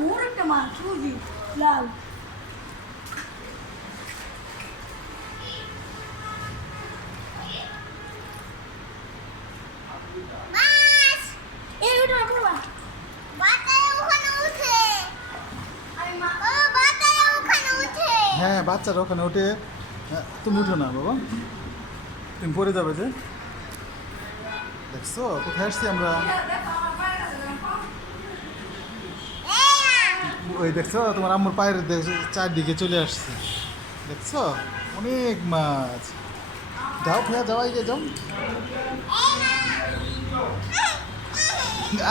বড় একটা মাছ বুঝি লাল। মাছ এই ওটা না বাবা বাতায় ওখানে উঠে। আমি মা। ও বাতায় ওখানে উঠে। হ্যাঁ বাচ্চারা ওখানে উঠে। হ্যাঁ, তুমি উঠো না বাবা। তুমি পড়ে যাবে যে। দেখছ কোথায় আসছি আমরা? ওই দেখছ? তোমার আম্মুর পায়ের চারদিকে চলে আসছে। দেখছ? অনেক মাছ। যাও ফেয়া যাও আগে যাও।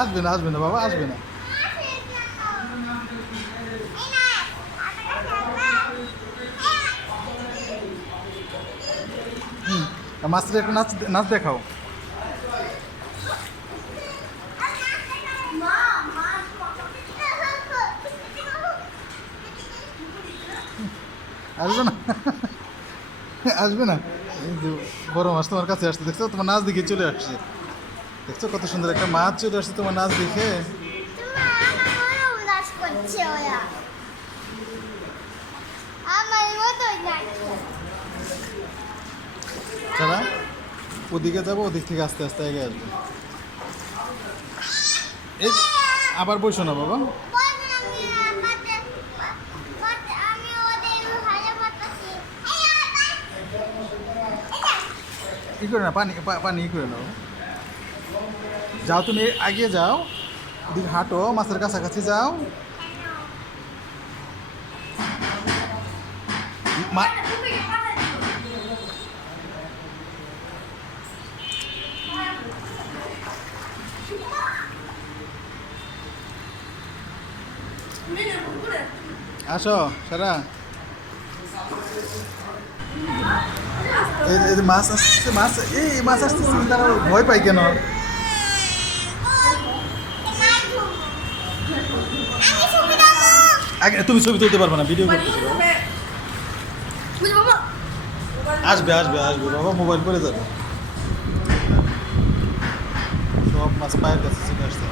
আসবে না আসবে না বাবা, আসবে না। মাছটা একটু নাচ নাচ দেখাও মা মাছ আসবে না? আসবে না? বড় মাছ তোমার কাছে আসছে, দেখছ? তোমার নাচ দেখে চলে আসছে। দেখছ কত সুন্দর একটা মাছ চলে আসছে তোমার নাচ দেখে? ছাড়া ওদিকে যাব, ওদিক থেকে আস্তে আস্তে আগে আসবে। আবার বসো না বাবা বলবেন আমি আমাদের বাট- আমি ওদের ভালো বাতাসি ই করে না পানি পানি ই করে নাও যাও তুমি আগে যাও। ওদিকে হাঁটো, মাছের কাছাকাছি যাও। আসো, সারা। এই যে মাছ আসছে, মাছ, এই মাছ আসতেছে তারা ভয় পাই কেন? আগে তুমি ছবি তুলতে পারবে না ভিডিও বাবা আসবে আসবে আসবে, বাবা মোবাইল করে যাবে। সব মাছ পায়ের কাছে চলে আসছে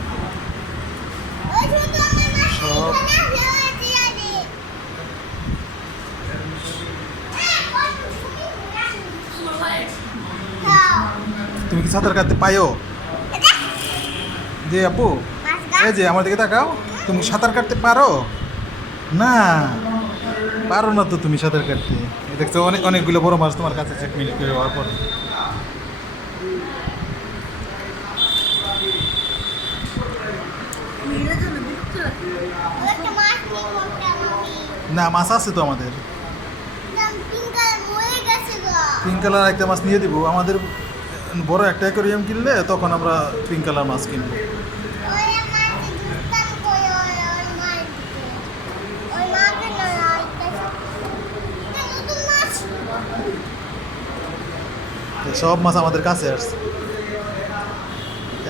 ওই শুধু আমার মাছ সব ফেলে দিয়ে দে খাও তুমি কি সাঁতার কাটতে পাইও যে আপু এই যে আমার দিকে তাকাও। তুমি সাঁতার কাটতে পারো? না পারো না তো তুমি সাঁতার কাটতে। দেখছ অনেক অনেকগুলো বড় মাছ তোমার কাছে চেক মিনিট করে হওয়ার পর। না মাছ আছে তো আমাদের। পিঙ্ক কালার একটা মাছ নিয়ে দিব। আমাদের বড় একটা অ্যাকোরিয়াম কিনলে তখন আমরা পিঙ্ক কালার মাছ কিনবো। সব মাছ আমাদের কাছে আসছে।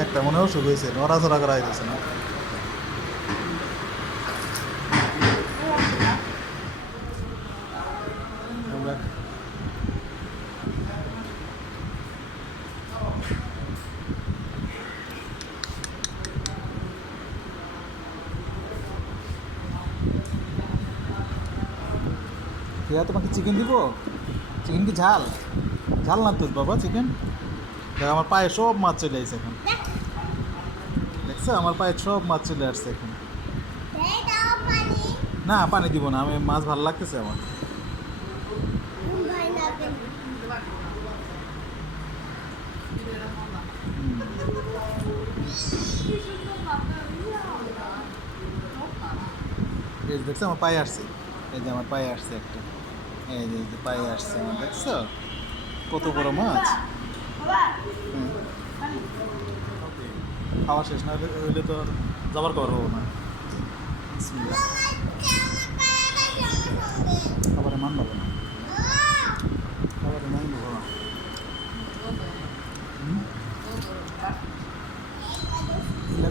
একটা মনে অসুখ হয়েছে, নড়াচড়া করা হয়েছে না আমরা কেয়া তোমাকে চিকেন দিব? চিকেন কি ঝাল? ঝাল না তোর বাবা চিকেন দেখ, আমার পায়ে সব মাছ চলে আসছে এখন। দেখছ? আমার পায়ে সব মাছ চলে আসছে এখন। না, পানি দিব না, আমি মাছ ভালো লাগতেছে আমার। দেখছ, আমার পায়ে আসছে। এই যে আমার পায়ে আসছে একটা। এই যে পায়ে আসছে আমার, দেখছ? কত বড় মাছ। খাওয়া শেষ না হইলে তো যাবার কর হব না। খাবারে মান পাবো না। খাবারে মান পাবো না।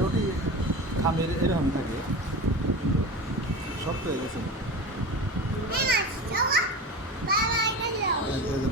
রুটি খামের এরকম থাকে, কিন্তু শক্ত হয়ে গেছে।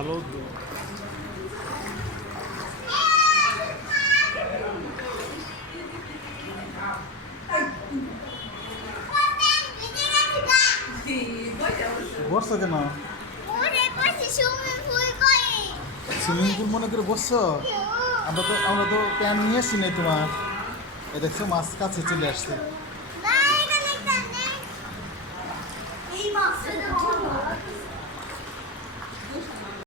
ভালো তো। ভিজে গেছে গা। বসছো কেন সুইমিং পুল মনে করে বসছো আমরা তো আমরা তো প্যান নিয়ে আসছি না তোমার এ দেখছ, মাছ কাছে চলে আসছে